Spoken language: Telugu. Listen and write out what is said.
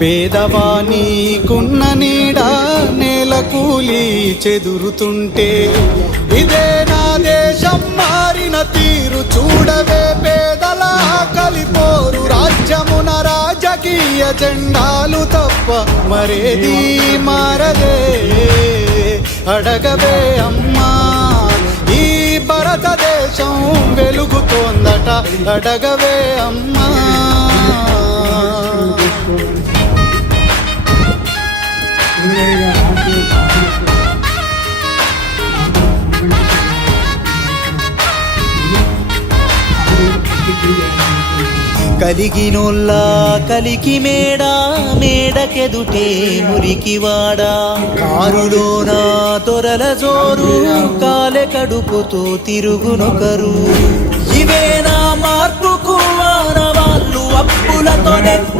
పేదవానీకున్న నీడ నేల కూలి చెదురుతుంటే. ఇదే నా దేశం మారిన తీరు చూడవే పేదల కలిపోరు రాజ్యమున రాజకీయ జెండాలు తప్ప మరేది మారదే. అడగవే అమ్మా ఈ భారతదేశం వెలుగుతోందట. అడగవే అమ్మా. కలిగినోల్లా కలికి మేడ మేడకెదుటే మురికివాడా కారులోనా తొరల జోరు కాలె కడుపుతో తిరుగునొకరు ఇవేనా మార్పుకు వాళ్ళు అప్పులతో నెత్తిన